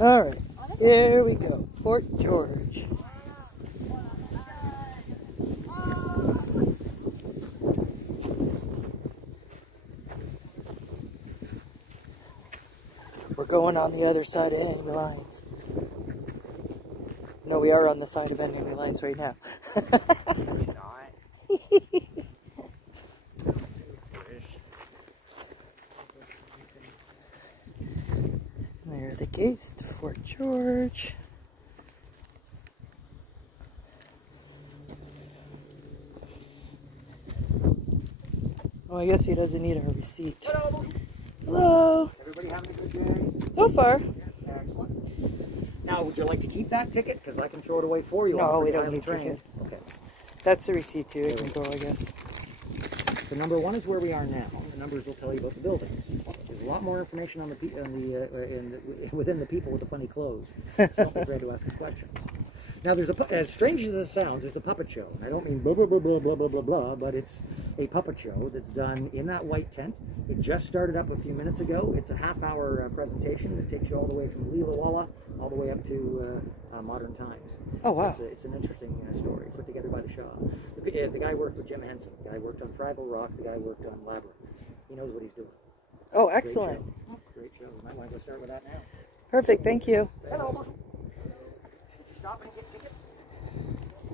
All right, here we go. Fort George. We're going on the other side of enemy lines. No, we are on the side of enemy lines right now. There are the gates to Fort George. Oh, I guess he doesn't need a receipt. Hello. Hello. Everybody having a good day? So far. Yeah, excellent. Now, would you like to keep that ticket? Because I can throw it away for you. No, we don't need ticket. Okay. That's the receipt too. It can go, I guess. So number 1 is where we are now. The numbers will tell you about the building. There's a lot more information on within the people with the funny clothes. So don't be afraid to ask them questions. Now, there's as strange as it sounds, there's a puppet show. And I don't mean blah, blah, blah, blah, blah, blah, blah, blah, but it's a puppet show that's done in that white tent. It just started up a few minutes ago. It's a half-hour presentation that takes you all the way from Leela Walla all the way up to modern times. Oh, wow. So it's an interesting story put together by the Shaw. The guy worked with Jim Henson. The guy worked on Fraggle Rock. The guy worked on Labyrinth. He knows what he's doing. Oh, excellent. Great show. You might want to go start with that now. Perfect, thank you. Hello. Did you stop and get tickets?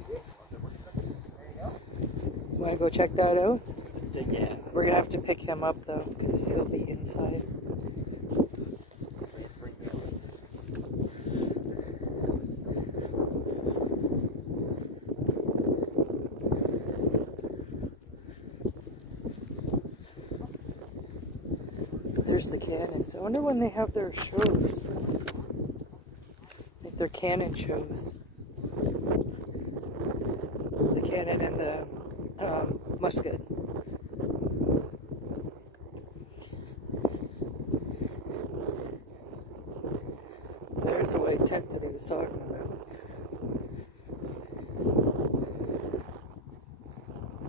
There you go. Want to go check that out? Yeah. We're going to have to pick him up, though, because he'll be inside. There's the cannons. I wonder when they have their shows. Like their cannon shows. The cannon and the musket. There's the white tent that he was talking about.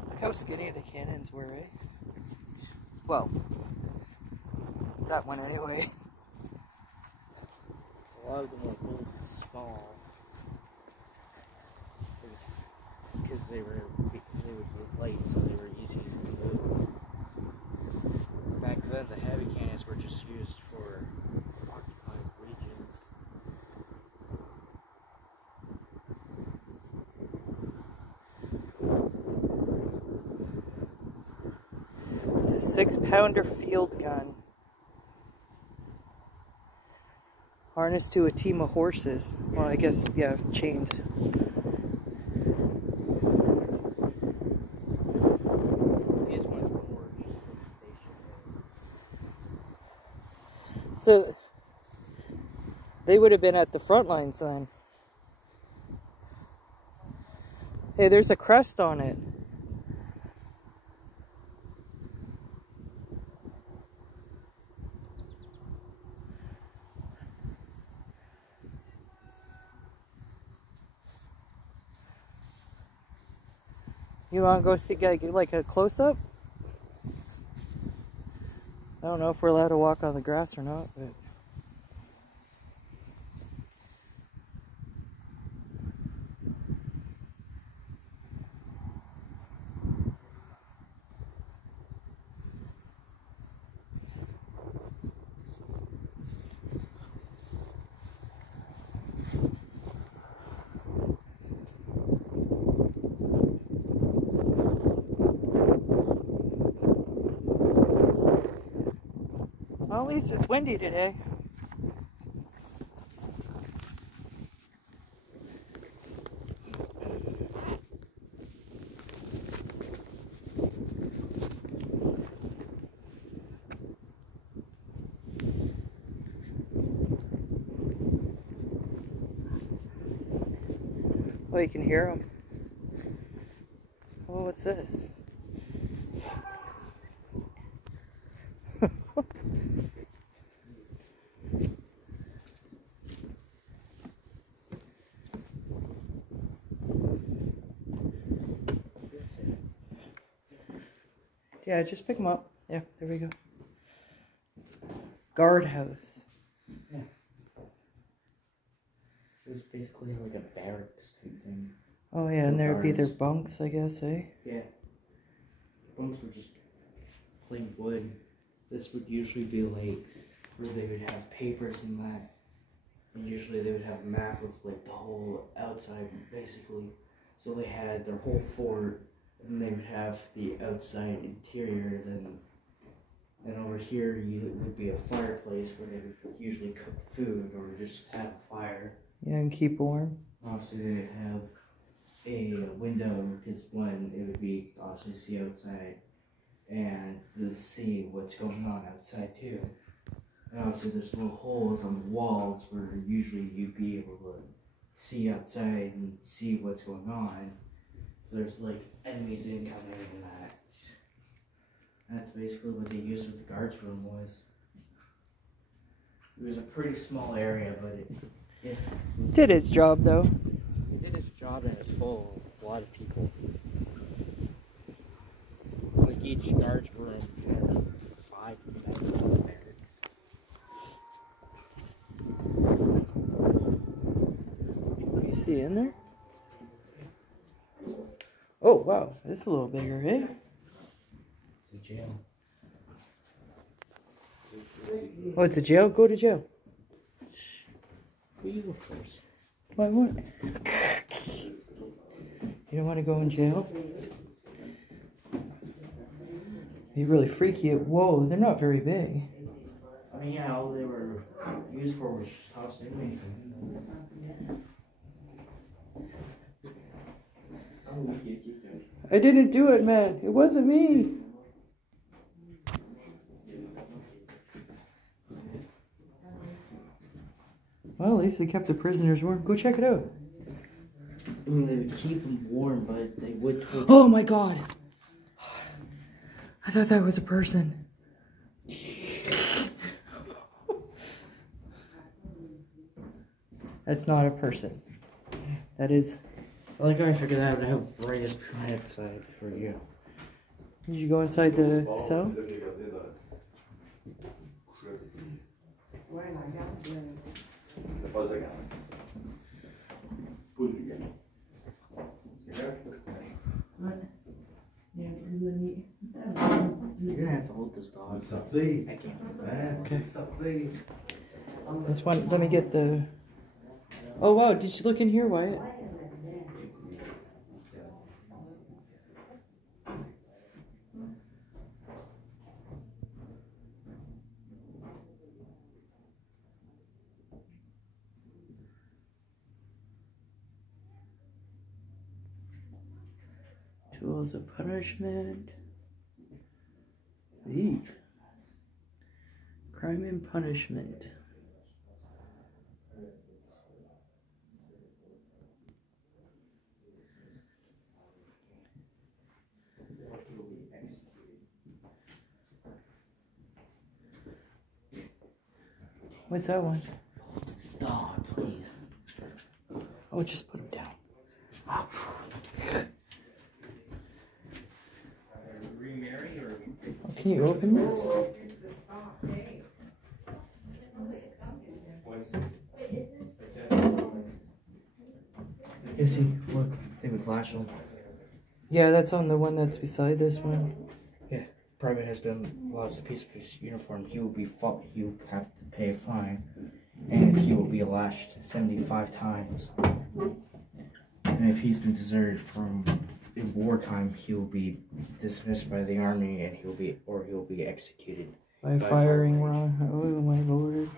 Look how skinny the cannons were, eh? Well, that one anyway. A lot of them were really small. Because they would be light, so they were easy to move. Back then, the heavy cannons were just used for occupied regions. It's a 6-pounder field gun. Harnessed to a team of horses. Well, I guess, yeah, chains. So, they would have been at the front lines then. Hey, there's a crest on it. You want to go see, get like a close-up? I don't know if we're allowed to walk on the grass or not, but... Well, at least it's windy today. Oh, you can hear them. Oh, what's this? Yeah, just pick them up. Yeah, there we go. Guardhouse. Yeah. It was basically like a barracks type thing. Oh yeah, and there'd be their Guards. bunks, I guess, eh? Yeah. Bunks were just plain wood. This would usually be like where they would have papers and that. And usually they would have a map of like the whole outside basically. So they had their whole fort and they would have the outside interior, then over here would be a fireplace where they would usually cook food or just have a fire. Yeah, and keep warm. Obviously they would have a window because one, it would be obviously see outside and to see what's going on outside too. And obviously there's little holes on the walls where usually you'd be able to see outside and see what's going on. If there's like enemies incoming and that. That's basically what they used with the guards room was. It was a pretty small area, but it Did its job though. It did its job and it's full of a lot of people. Like each guard's room had 5 men in there. You see in there? Oh wow, it's a little bigger, eh? It's a jail. Oh, it's a jail? Go to jail. Where you go first? Why what? You don't want to go in jail? Be really freaky. Whoa, they're not very big. I mean, yeah, all they were used for was just tossing anything. I didn't do it, man. It wasn't me. Well, at least they kept the prisoners warm. Go check it out. I mean, they would keep them warm, but they would torture. Oh my god. I thought that was a person. That's not a person. That is... I like how I figured out how bright is outside for you. Did you go inside the cell? You're gonna have to hold this dog. I can't. Okay. This one, let me get the... Oh wow, did you look in here, Wyatt? Tools of punishment. Eee. Crime and punishment. What's that one? Dog, please. Oh, just put him down. Oh, can you open this? You see, look, they would lash him. Yeah, that's on the one that's beside this one. Yeah, Private has been lost a piece of his uniform. He will be he will have to pay a fine, and he will be lashed 75 times. And if he's been deserted from in wartime, he will be dismissed by the army, and he will be executed By firing Ron. Oh my lord.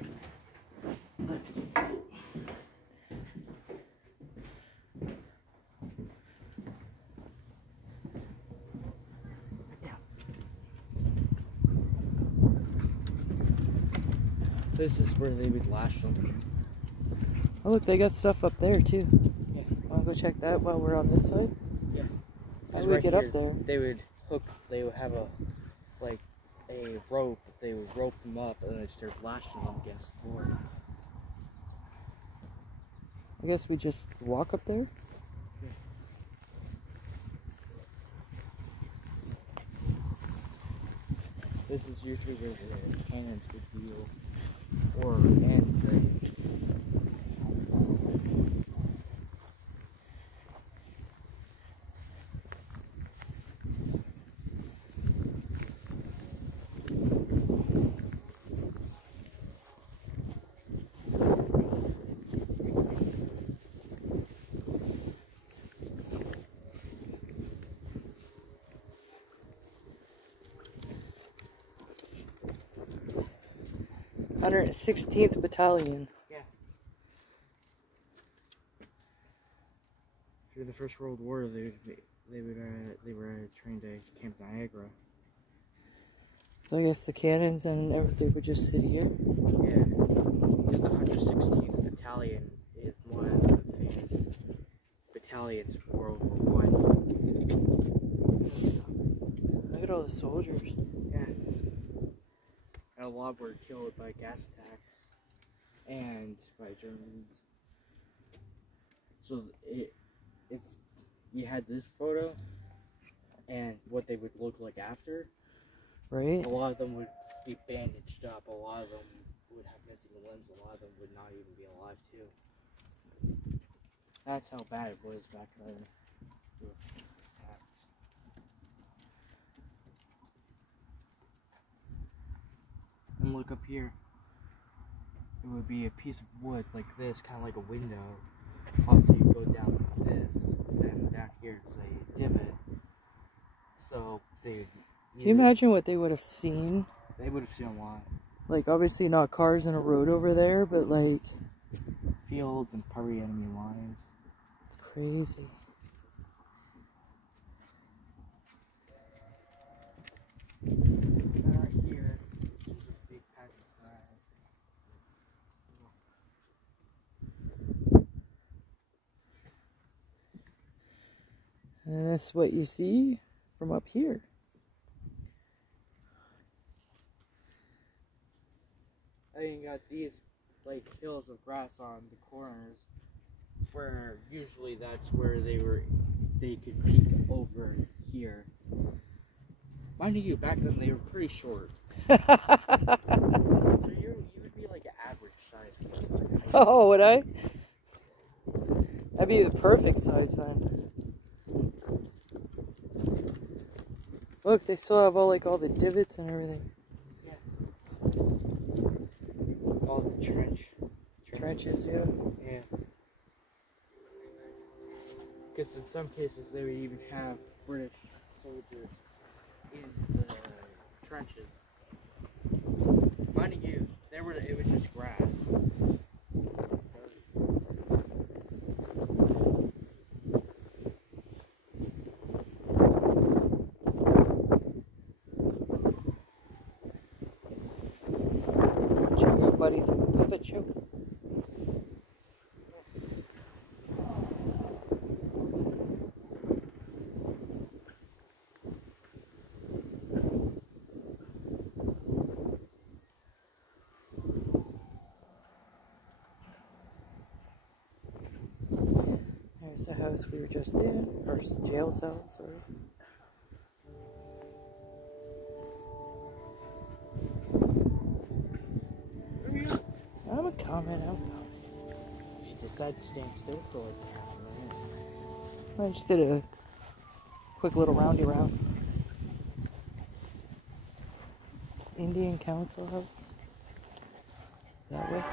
This is where they would lash them. Oh look, they got stuff up there too. Yeah. Wanna go check that while we're on this side? Yeah. How do we get up there? They would have a rope. They would rope them up and then start lashing them against the board. I guess we just walk up there? Yeah. This is usually where the cannons would deal, or and the 116th Battalion. Yeah. Through the First World War, they were trained at Camp Niagara. So I guess the cannons and everything would just sit here. Yeah, because the 116th Battalion is one of the famous battalions of World War I. Look at all the soldiers. Yeah. And a lot were killed by gas attacks and by Germans. So if you had this photo and what they would look like after, Right? a lot of them would be bandaged up, a lot of them would have missing limbs, a lot of them would not even be alive too. That's how bad it was back then. with attacks. And look up here. It would be a piece of wood like this, kind of like a window. Obviously you go down like this, and down here is a divot. So they... Can you imagine what they would have seen? They would have seen a lot. Like, obviously not cars and a road over there, but like... Fields and probably enemy lines. It's crazy. Right here, there's a big patch of grass. And that's what you see from up here. I even got these like hills of grass on the corners, where usually that's where they could peek over here. Mind you, back then they were pretty short. So you would be like an average size. Oh, would I? That'd be the perfect size then. Look, they still have all the divots and everything. All the Trenches, yeah. Yeah. Because in some cases they would even have British soldiers in the trenches. Mind you, it was just grass. Check out Buddy's puppet show. There's the house we were just in, or jail cell, sorry. I'm coming. She decided to stand still for like a minute. I just did a quick little roundy round. Indian Council House. That way.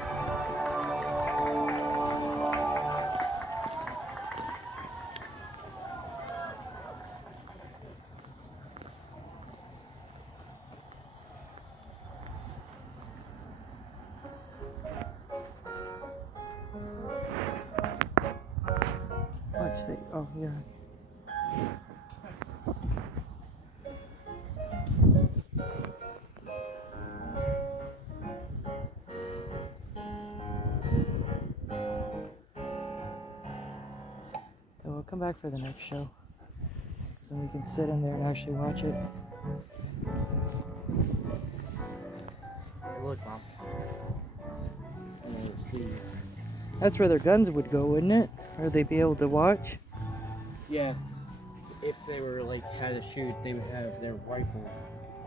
Watch the, oh yeah. So we'll come back for the next show. So we can sit in there and actually watch it. Hey, look, Mom. See. That's where their guns would go, wouldn't it? Or they'd be able to watch? Yeah. If they were like had to shoot, they would have their rifles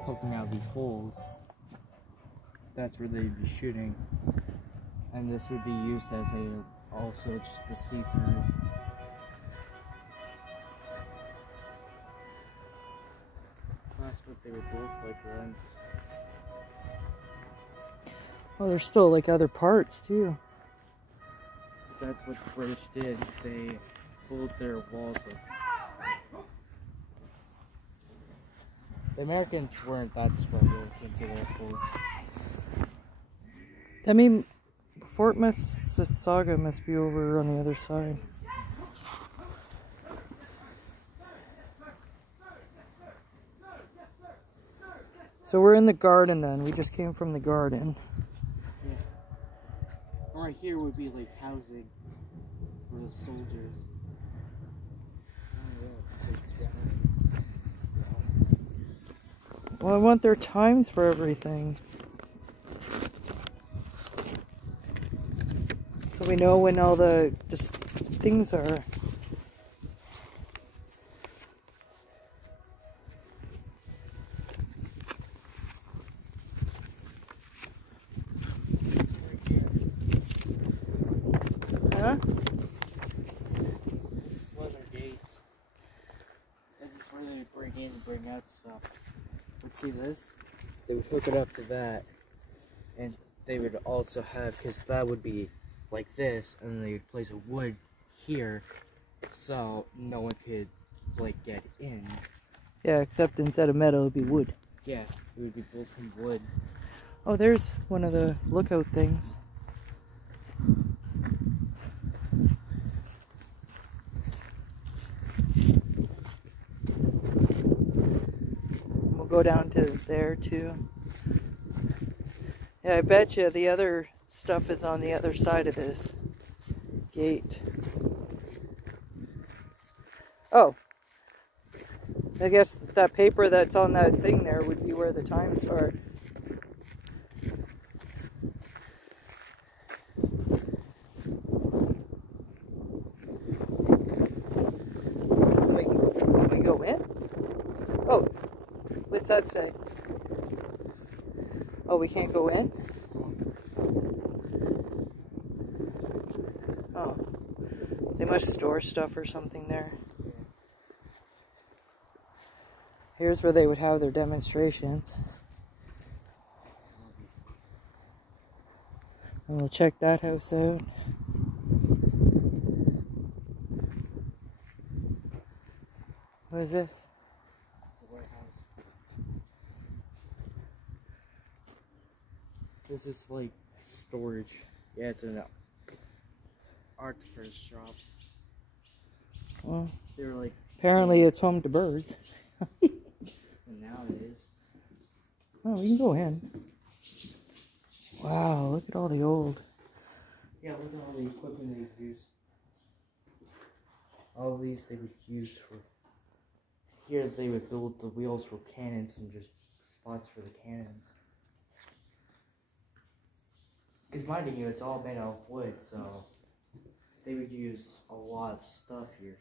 poking out these holes. That's where they'd be shooting. And this would be used as also just to see through. That's what they would look like then. Oh, there's still like other parts too. That's what the British did. They pulled their walls up. The Americans weren't that smart when it came to their forts. I mean, Fort Mississauga must be over on the other side. So we're in the garden then. We just came from the garden. Yeah. Right here would be like housing for the soldiers. Well, I want their times for everything. So we know when all the just things are. Huh? This was our gates. This is where they would bring in and bring out stuff. But see this? They would hook it up to that. And they would also have, because that would be like this, and then they would place a wood here so no one could like get in. Yeah, except instead of metal, it'd be wood. Yeah, it would be built from wood. Oh, there's one of the lookout things. We'll go down to there too. Yeah, I bet you the other stuff is on the other side of this gate. Oh. I guess that paper that's on that thing there would be where the times are. Wait, can we go in? Oh, what's that say? Oh, we can't go in? Oh, they must store stuff or something there. Here's where they would have their demonstrations. And we'll check that house out. What is this? This is like storage. Yeah, it's an artificer's shop. Well, They were like, apparently it's home to birds. and now it is. Oh, we can go in. Wow, look at all the old. Yeah, look at all the equipment they use. All of these they would use for. Here they would build the wheels for cannons and just spots for the cannons. Because mind you, it's all made out of wood, so they would use a lot of stuff here.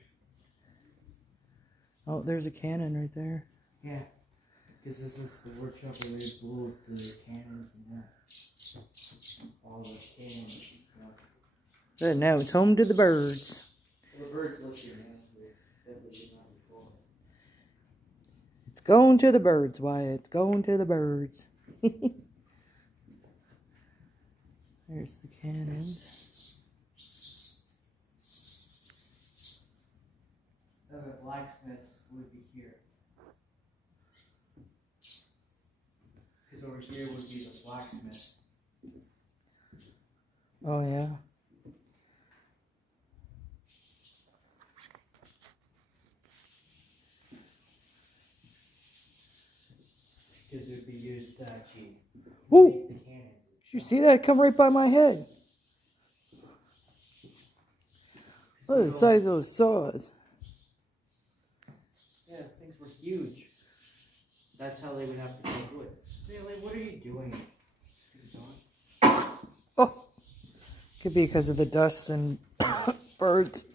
Oh, there's a cannon right there. Yeah, because this is the workshop where they build the cannons and that. All the cannons and stuff. Good, now it's home to the birds. Well, the birds live here, man. Definitely not before. It's going to the birds, Wyatt. It's going to the birds. There's the cannons. The blacksmith would be here. Because over here would be the blacksmith. Oh, yeah. Because it would be used to actually Woo! make the cannons. Did you see that come right by my head? Look at the size of those saws. Yeah, things were huge. That's how they would have to make wood. Really, what are you doing? Oh! Could be because of the dust and birds.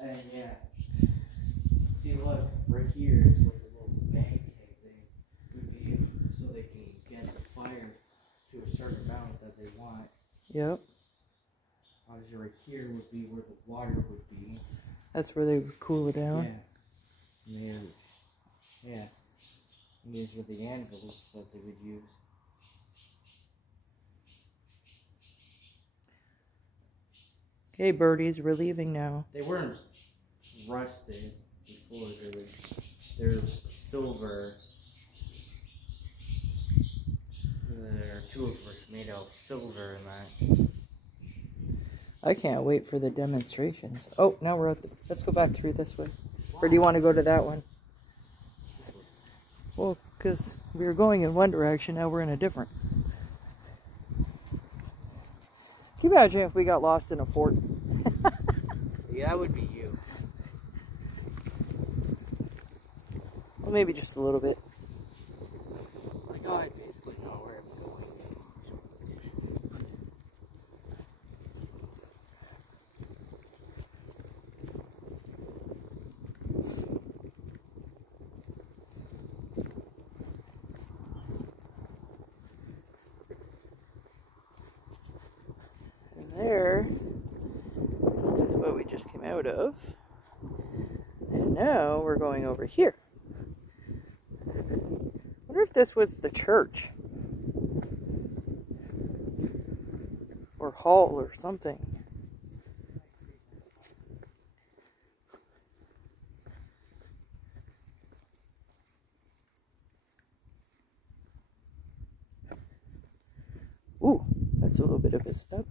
And yeah. See, look, right here is like a little bag type thing. Would be so they can get the fire to a certain amount that they want. Yep. Obviously, right here would be where the water would be. That's where they would cool it down. Yeah. And then, yeah. And these were the anvils that they would use. Okay, birdies, we're leaving now. They weren't rusted before, they're silver. tools were made out of silver and that. I can't wait for the demonstrations. Oh, now we're at the... Let's go back through this way. Or do you want to go to that one? Well, because we were going in one direction, now we're in a different. Can you imagine if we got lost in a fort? Yeah, that would be you. Well, maybe just a little bit. I know I basically know where I'm going. And there is what we just came out of. And now we're going over here. I wonder if this was the church. Or hall or something. Ooh, that's a little bit of a step.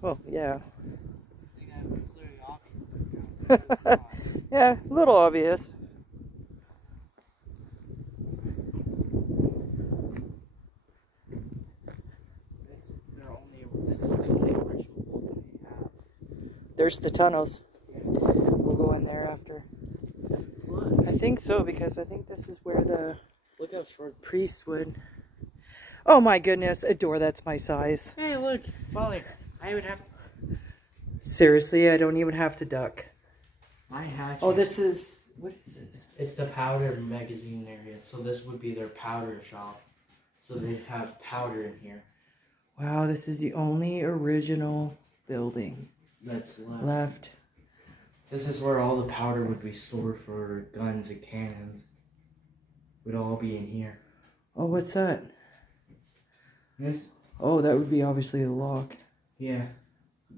Well, yeah. Yeah, a little obvious. This is the only ritual building they have. There's the tunnels. We'll go in there after. What? I think so, because I think this is where the Look how short. priest would... Oh my goodness, a door that's my size. Hey, look, Father. I would have to. Seriously, I don't even have to duck. I have. Oh, this is... What is this? It's the powder magazine area, so this would be their powder shop. So they'd have powder in here. Wow, this is the only original building That's left. left. This is where all the powder would be stored for guns and cannons. Would all be in here. Oh, what's that? Yes? Oh, that would be obviously the lock. Yeah.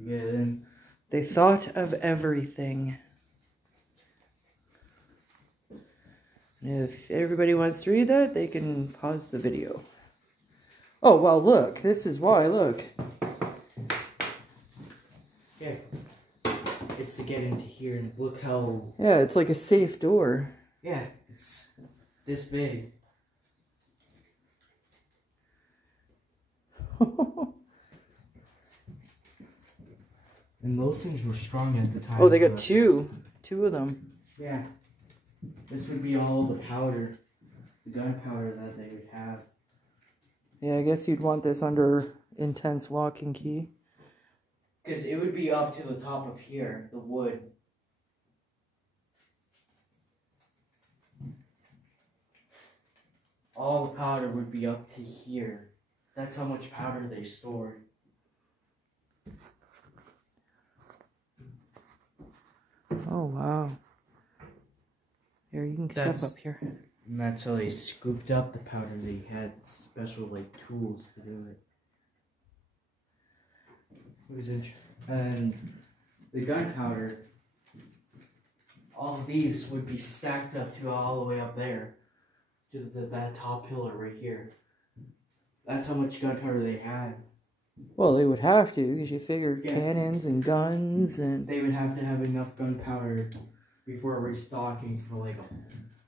Yeah, then. They thought of everything. And if everybody wants to read that, they can pause the video. Oh, well, look. This is why, look. Here. It's to get into here, and look how. Yeah, it's like a safe door. Yeah, it's this big. And those things were strong at the time. Oh, they got two of them. Yeah. This would be all the powder, the gunpowder that they would have. Yeah, I guess you'd want this under intense lock and key. Because it would be up to the top of here, the wood. All the powder would be up to here. That's how much powder they stored. Oh, wow. Here, you can step up here. And that's how they scooped up the powder. They had special, like, tools to do it. It was interesting. And the gunpowder, all of these would be stacked up to all the way up there. To that top pillar right here. That's how much gunpowder they had. Well, they would have to, because you figure Yeah. cannons and guns and... They would have to have enough gunpowder before restocking for like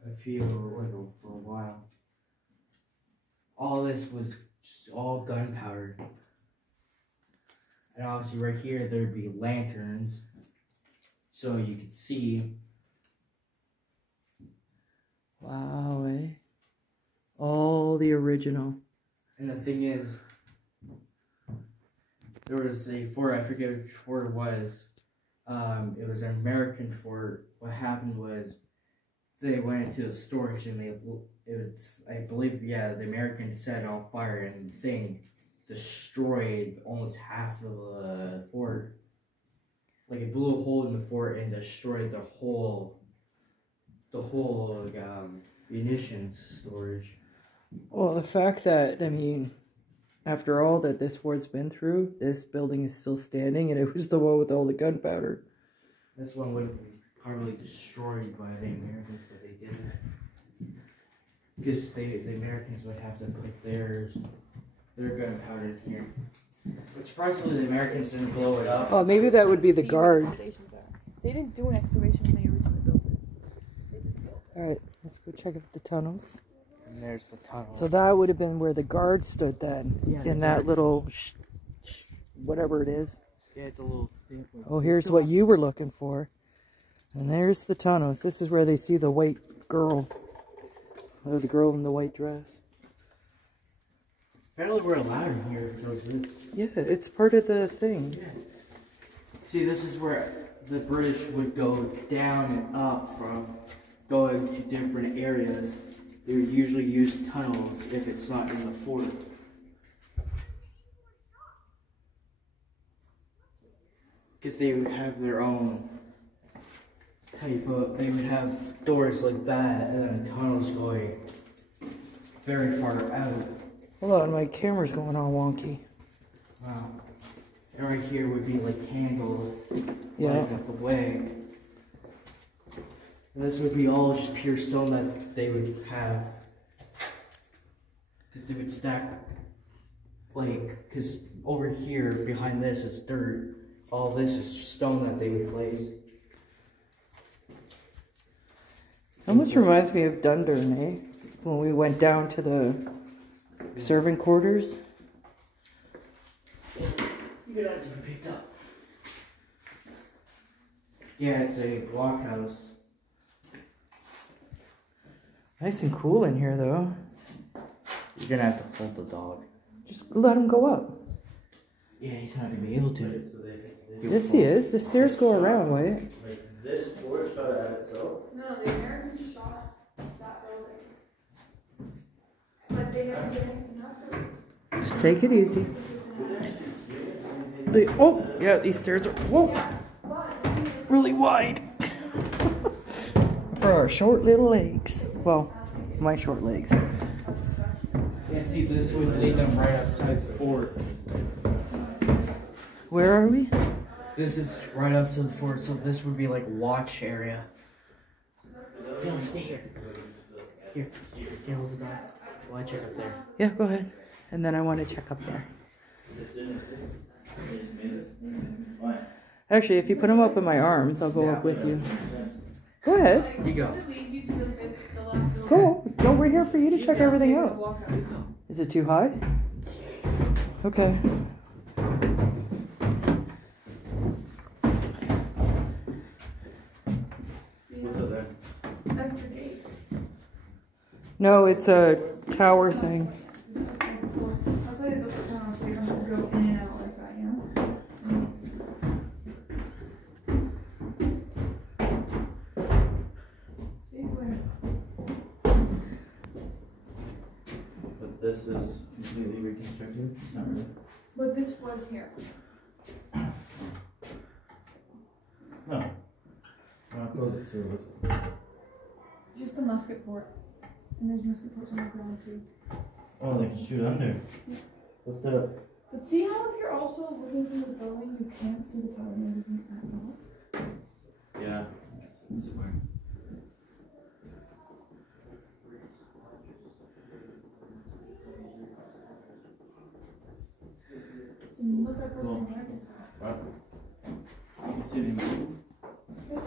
a few, like for a while. All this was just all gunpowder. And obviously right here there'd be lanterns, so you could see. Wow, eh? All the original. And the thing is, there was a fort, I forget which fort it was. It was an American fort. What happened was they went into the storage and it was, I believe, yeah, the Americans set it on fire and the thing destroyed almost half of the fort. Like it blew a hole in the fort and destroyed the whole munitions storage. Well, the fact that, I mean, after all that this fort's been through, this building is still standing, and it was the one with all the gunpowder. This one would have probably destroyed by the Americans, but they didn't. Because the Americans would have to put their gunpowder in here. But surprisingly, the Americans didn't blow it up. Oh, maybe that would be the See guard. where the stations are. They didn't do an excavation when they originally built it. They just built it. All right, let's go check out the tunnels. And there's the tunnel. So that would have been where the guard stood then, Yeah, in the that guards. little, whatever it is. Yeah, it's a little stamp. Oh, here's what you were looking for. And there's the tunnels. This is where they see the white girl. Oh, the girl in the white dress. Apparently we're allowed in here because this. Yeah, it's part of the thing. Yeah. See, this is where the British would go down and up from going to different areas. They would usually use tunnels if it's not in the fort. Because they would have their own type of, they would have doors like that and then tunnels going very far out. Hold on, my camera's going all wonky. Wow. And right here would be like candles Yeah. lighting up the way. And this would be all just pure stone that they would have. Because they would stack, like, because over here behind this is dirt. All this is stone that they would place. Almost reminds me of Dundurn, eh? When we went down to the servant quarters. You're not to be picked up. Yeah, it's a blockhouse. Nice and cool in here, though. You're gonna have to hold the dog. Just let him go up. Yeah, he's not gonna be able to. Yes, he is. The stairs go around, Wyatt. Like this fort shot at itself? No, the Americans shot that building. But they never did anything afterwards. Just take it easy. Oh, yeah, these stairs are really wide. For our short little legs. Well, my short legs. Yeah, see, this would lead them right outside the fort. Where are we? This is right up to the fort, so this would be like watch area. No, stay here. Here, hold the dog. While I check up there. Yeah, go ahead. And then I want to check up there. Fine. Actually, if you put them up in my arms, I'll go up with you. Go ahead. Here you go. It leads you to the last building. Go. No, we're here for you to check everything The out. blockhouse. Is it too high? Okay. What's up there? That's the gate. No, it's a tower thing. That's why they built the tunnel, so you don't have to go in and out like that, you know? See where? But this is completely reconstructed? Not really. But this was here. No. I'll close it, so what's it? Just a musket fort. And there's musket forts on the ground too. Oh, they can shoot under. Lift it up. But see how if you're also looking from this building, you can't see the powder magazine at all? Yeah. It's square. And look at those Cool. Americans. Wow. You can see the mountains? Oh,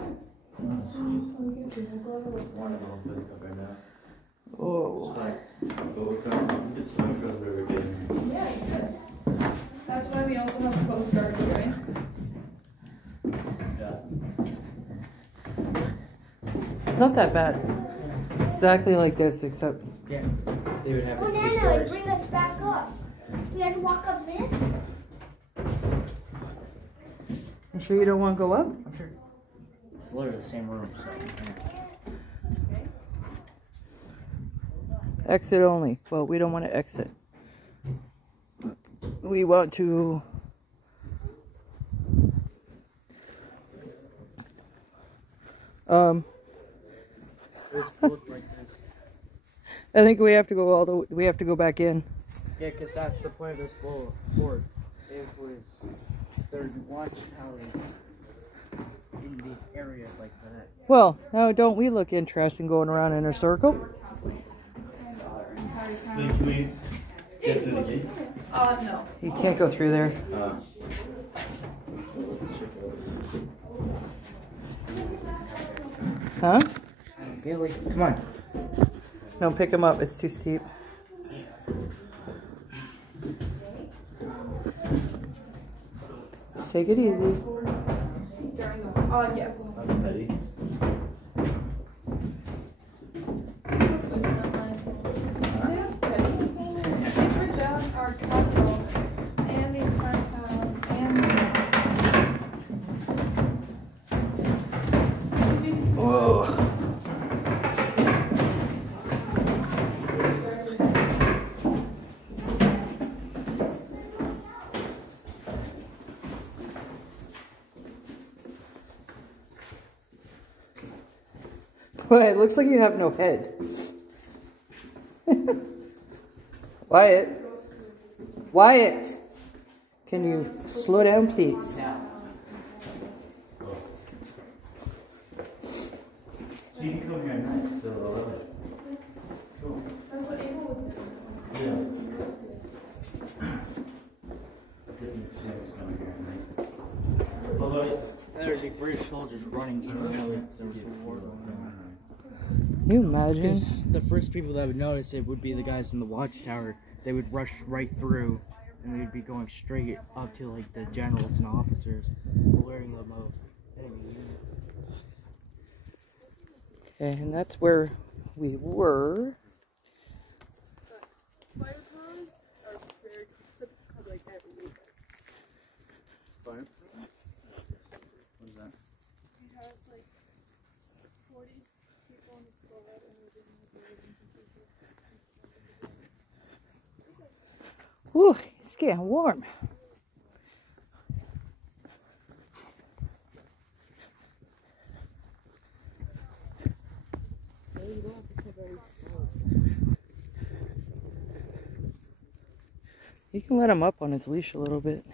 jeez. Oh, we can see. We'll go over with One water. of those places up right now. Oh. Go across. You can swim across the river again. Yeah, you could. That's why we also have a Coast Guard here, right? Yeah. It's not that bad. It's exactly like this, except Yeah, they would have Oh, it three Nana, stories. bring us back up. We had to walk up this? you sure you don't want to go up? I'm sure. It's literally the same room, so. Yeah. Exit only. Well, we don't want to exit. We want to... It's built like this. I think we have to go all the... We have to go back in. Yeah, because that's the point of this fort. It was their watch tower. in these areas like that. Well, now don't we look interesting going around in a circle? Then can we get through the gate? No. You can't go through there. Huh? Billy, come on. Don't pick him up, it's too steep. Just take it easy. During the, yes. I'm ready. Our capital and the entire town and Whoa. Well, it looks like you have no head. Wyatt. Wyatt. Can you slow down, please? So you can come here next to 11. Cool. that's what Ava was saying. Yeah. Different snakes coming here, right? Although There would be British soldiers running in and out of the war. Can you imagine? Because the first people that would notice it would be the guys in the watchtower. They would rush right through, and they'd be going straight up to like the generals and officers, alerting them of enemy units. Okay, and that's where we were. Fire ponds are prepared like every week. fire. What is that? We have like 40 people in the squad and we're doing like 11 people. Whew, it's getting warm. You can let him up on his leash a little bit.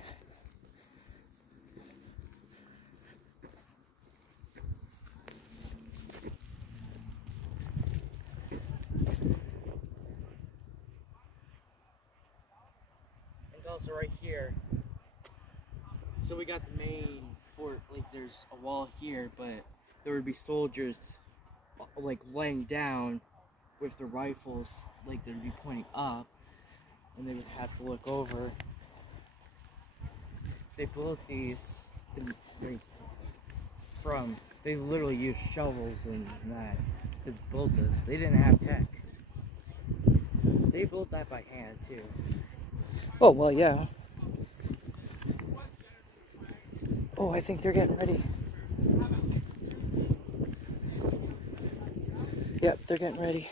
And also right here. So we got the main fort, like there's a wall here, but there would be soldiers like laying down with their rifles, like they'd be pointing up, and they would have to look over. They built these they literally used shovels and that to build this. They didn't have tech. They built that by hand too. Oh, well, yeah. Oh, I think they're getting ready. Yep, they're getting ready.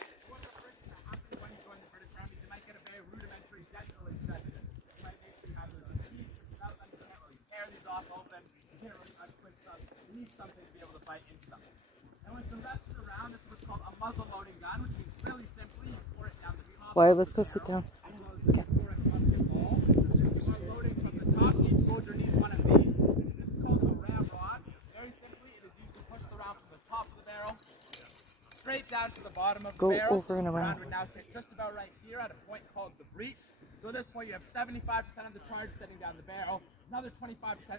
Why? Let's go sit down. Okay. Straight down to the bottom of the Go barrel. over and The around. round would now sit just about right here at a point called the breech. So at this point you have 75% of the charge sitting down the barrel, another 25%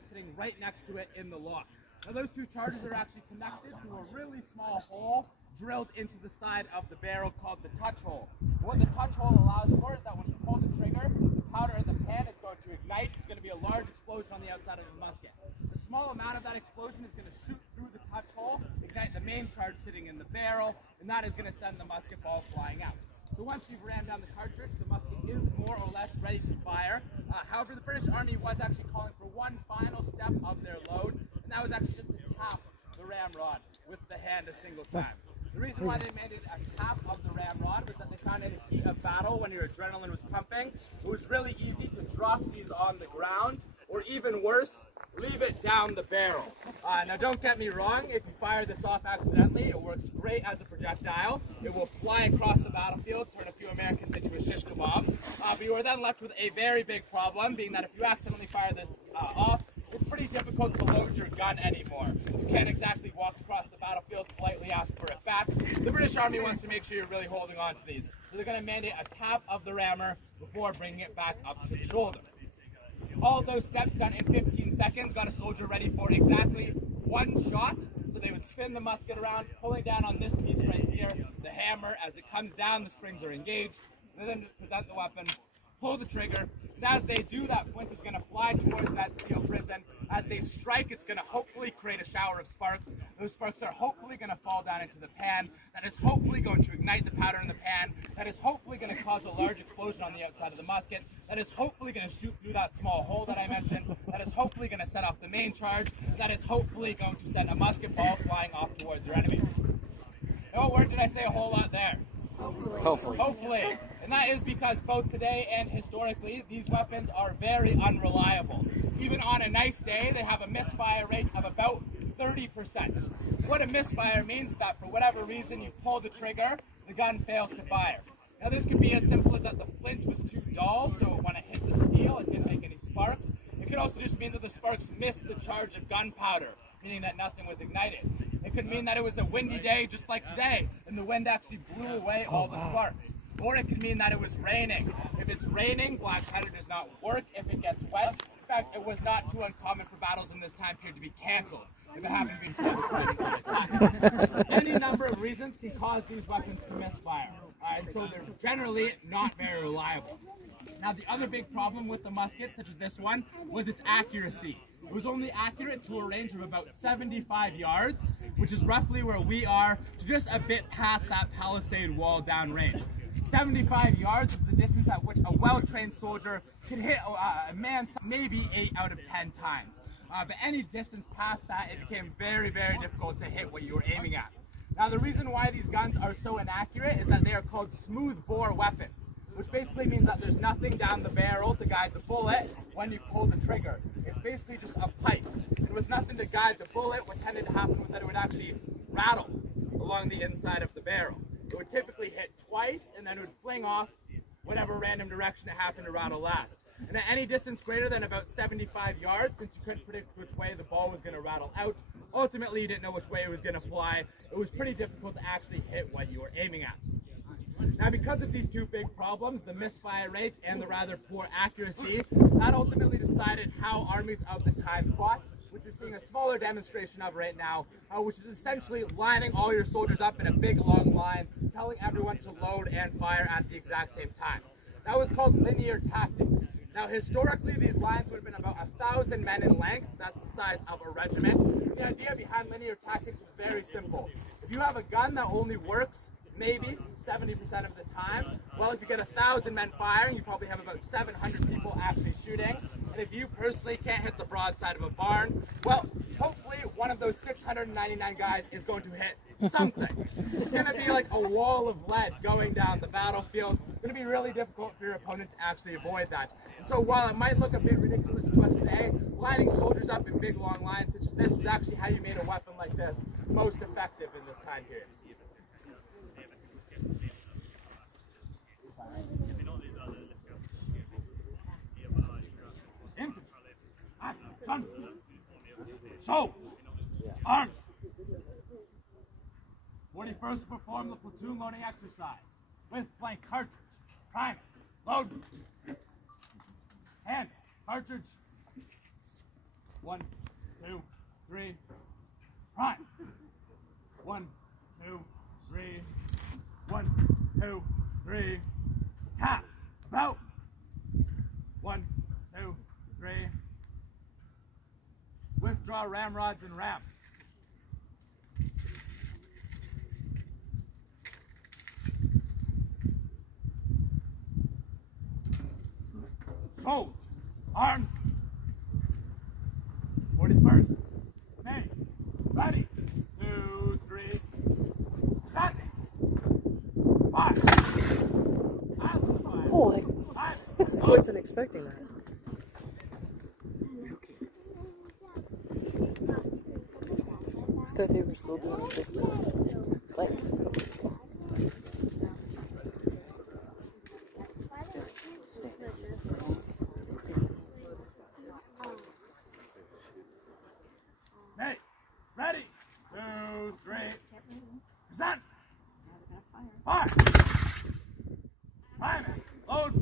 sitting right next to it in the lock. Now those two charges are actually connected to a really small hole drilled into the side of the barrel called the touch hole. And what the touch hole allows for is that when you pull the trigger, the powder in the pan is going to ignite. It's going to be a large explosion on the outside of the musket. A small amount of that explosion is going to shoot through the touch hole, ignite the main charge sitting in the barrel, and that is going to send the musket ball flying out. So once you've rammed down the cartridge, the musket is more or less ready to fire. However, the British Army was actually calling for one final step of their load, and that was actually just to tap the ramrod with the hand a single time. The reason why they made it a tap of the ramrod was that they found in the heat of battle, when your adrenaline was pumping, it was really easy to drop these on the ground, or even worse, leave it down the barrel. Now don't get me wrong, if you fire this off accidentally, it works great as a projectile. It will fly across the battlefield, turn a few Americans into a shish kebab. But you are then left with a very big problem, being that if you accidentally fire this off, it's pretty difficult to load your gun anymore. You can't exactly walk across the battlefield, politely ask for a fat. The British Army wants to make sure you're really holding on to these. So they're going to mandate a tap of the rammer before bringing it back up to the shoulder. All those steps done in 15 seconds got a soldier ready for exactly one shot. So they would spin the musket around, pulling down on this piece right here, the hammer. As it comes down, the springs are engaged. They then just present the weapon, pull the trigger, and as they do, that flint is going to fly towards that steel prison. As they strike, it's going to hopefully create a shower of sparks. Those sparks are hopefully going to fall down into the pan. That is hopefully going to ignite the powder in the pan. That is hopefully going to cause a large explosion on the outside of the musket. That is hopefully going to shoot through that small hole that I mentioned. That is hopefully going to set off the main charge. That is hopefully going to send a musket ball flying off towards your enemy. No word did I say a whole lot there? Hopefully. Hopefully. And that is because both today and historically, these weapons are very unreliable. Even on a nice day, they have a misfire rate of about 30%. What a misfire means is that for whatever reason you pull the trigger, the gun fails to fire. Now this could be as simple as that the flint was too dull, so when it hit the steel, it didn't make any sparks. It could also just mean that the sparks missed the charge of gunpowder, meaning that nothing was ignited. It could mean that it was a windy day just like today, and the wind actually blew away all the sparks. Or it could mean that it was raining. If it's raining, black powder does not work. If it gets wet, in fact, it was not too uncommon for battles in this time period to be canceled if it happened to be attack. Any number of reasons can cause these weapons to misfire, and so they're generally not very reliable. Now, the other big problem with the musket, such as this one, was its accuracy. It was only accurate to a range of about 75 yards, which is roughly where we are, to just a bit past that palisade wall downrange. 75 yards is the distance at which a well-trained soldier can hit a man maybe 8 out of 10 times. But any distance past that, it became very, very difficult to hit what you were aiming at. Now, the reason why these guns are so inaccurate is that they are called smooth bore weapons, which basically means that there's nothing down the barrel to guide the bullet when you pull the trigger. It's basically just a pipe. And with nothing to guide the bullet, what tended to happen was that it would actually rattle along the inside of the barrel. It would typically hit twice, and then it would fling off whatever random direction it happened to rattle last. And at any distance greater than about 75 yards, since you couldn't predict which way the ball was going to rattle out, ultimately you didn't know which way it was going to fly. It was pretty difficult to actually hit what you were aiming at. Now, because of these two big problems, the misfire rate and the rather poor accuracy, that ultimately decided how armies of the time fought, which you're seeing a smaller demonstration of right now, which is essentially lining all your soldiers up in a big long line, telling everyone to load and fire at the exact same time. That was called linear tactics. Now, historically, these lines would have been about 1,000 men in length. That's the size of a regiment. The idea behind linear tactics was very simple. If you have a gun that only works maybe 70% of the time, well, if you get 1,000 men firing, you probably have about 700 people actually shooting. And if you personally can't hit the broadside of a barn, well, hopefully one of those 699 guys is going to hit something. It's going to be like a wall of lead going down the battlefield. It's going to be really difficult for your opponent to actually avoid that. And so while it might look a bit ridiculous to us today, lining soldiers up in big long lines such as this was actually how you made a weapon like this most effective in this time period. So, arms. 41st to perform the platoon loading exercise with blank cartridge, prime, load, hand, cartridge, 1, 2, 3, prime, 1, 2, 3, 1, 2, 3, cast, about, 1, 2, 3, withdraw ramrods and ram. Hold. Arms. 41st. Nay. Ready. 2, 3. Standing. 5. Oh, I wasn't expecting that. I thought they were still doing just like. 2, 3. Present. Fire. Fire. Load.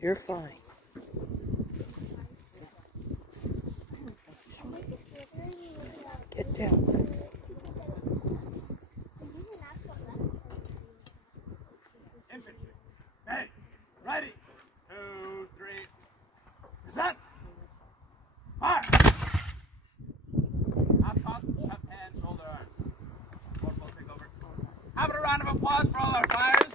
You're fine. Get down. Infantry. Hey. Ready. 2, 3. Present. Fire. Up, up, up, hand, shoulder, arm. Corporal, take over. How about a round of applause for all our fires?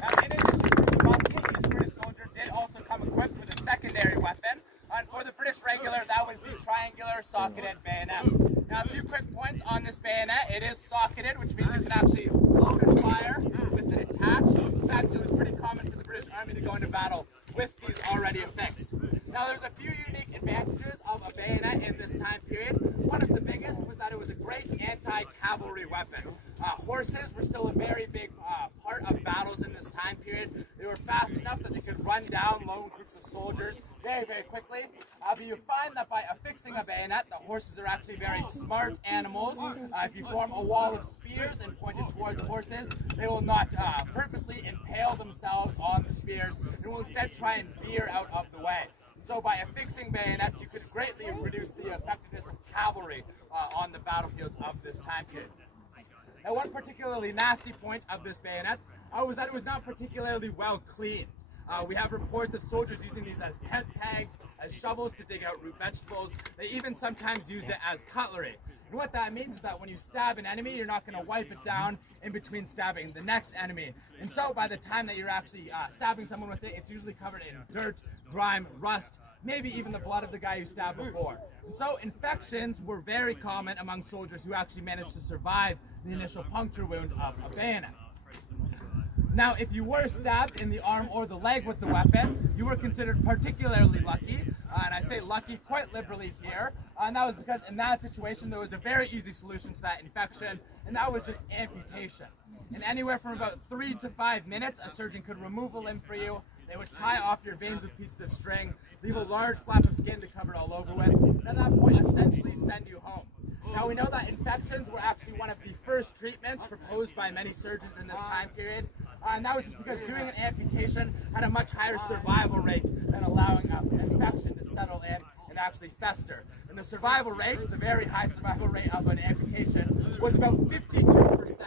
Now, in addition to the musket, this British soldier did also come equipped with a secondary weapon. And for the British regular, that was the triangular socketed bayonet. Now, a few quick points on this bayonet. It is socketed, which means you can actually load and fire with it attached. In fact, it was pretty common for the British Army to go into battle with these already affixed. Now, there's a few unique advantages of a bayonet in this time period. One of the biggest was that it was a great anti-cavalry weapon. Horses were still a very big part of battles in this time period. They were fast enough that they could run down lone groups of soldiers very, very quickly. But you find that by affixing a bayonet, the horses are actually very smart animals. If you form a wall of spears and point it towards horses, they will not purposely impale themselves on the spears and will instead try and veer out of the way. So by affixing bayonets, you could greatly reduce the effectiveness of cavalry on the battlefields of this time period. Now, one particularly nasty point of this bayonet was that it was not particularly well cleaned. We have reports of soldiers using these as tent pegs, as shovels to dig out root vegetables. They even sometimes used it as cutlery. And what that means is that when you stab an enemy, you're not going to wipe it down in between stabbing the next enemy. And so by the time that you're actually stabbing someone with it, it's usually covered in dirt, grime, rust, maybe even the blood of the guy you stabbed before. And so infections were very common among soldiers who actually managed to survive the initial puncture wound of a bayonet. Now, if you were stabbed in the arm or the leg with the weapon, you were considered particularly lucky, and I say lucky quite liberally here, and that was because in that situation there was a very easy solution to that infection, and that was just amputation. In anywhere from about 3 to 5 minutes, a surgeon could remove a limb for you. They would tie off your veins with pieces of string, leave a large flap of skin to cover it all over with, and at that point essentially send you home. Now, we know that infections were actually one of the first treatments proposed by many surgeons in this time period, and that was just because doing an amputation had a much higher survival rate than allowing an infection to settle in and actually fester. And the survival rate, the very high survival rate of an amputation, was about 52%.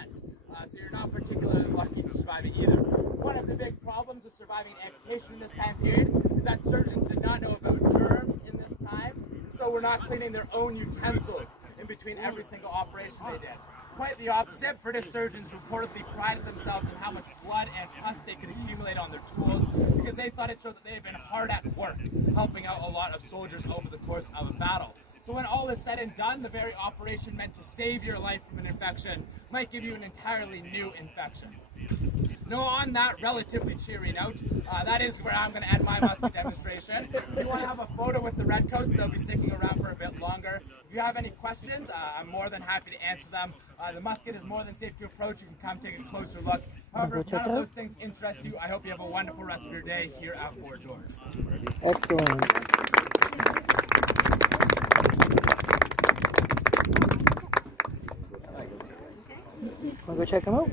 So you're not particularly lucky to survive it either. One of the big problems with surviving amputation in this time period is that surgeons did not know about germs in this time, so were not cleaning their own utensils in between every single operation they did. Quite the opposite, British surgeons reportedly prided themselves on how much blood and pus they could accumulate on their tools because they thought it showed that they had been hard at work helping out a lot of soldiers over the course of a battle. So when all is said and done, the very operation meant to save your life from an infection might give you an entirely new infection. Now, on that relatively cheery note, that is where I'm going to end my musket demonstration. If you want to have a photo with the redcoats, they'll be sticking around for a bit longer. If you have any questions, I'm more than happy to answer them. The musket is more than safe to approach. You can come take a closer look. However, if none of those things interest you, I hope you have a wonderful rest of your day here at Fort George. Excellent. Want to go check them out?